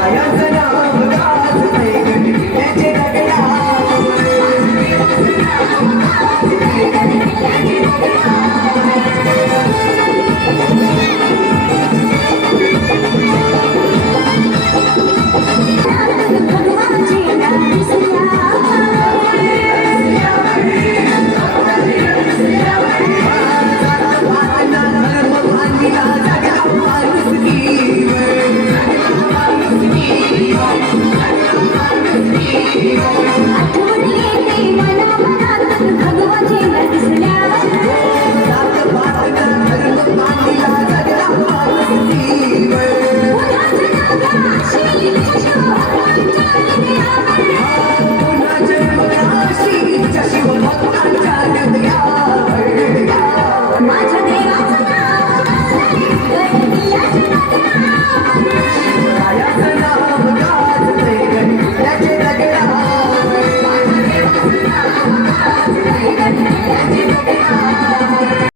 还要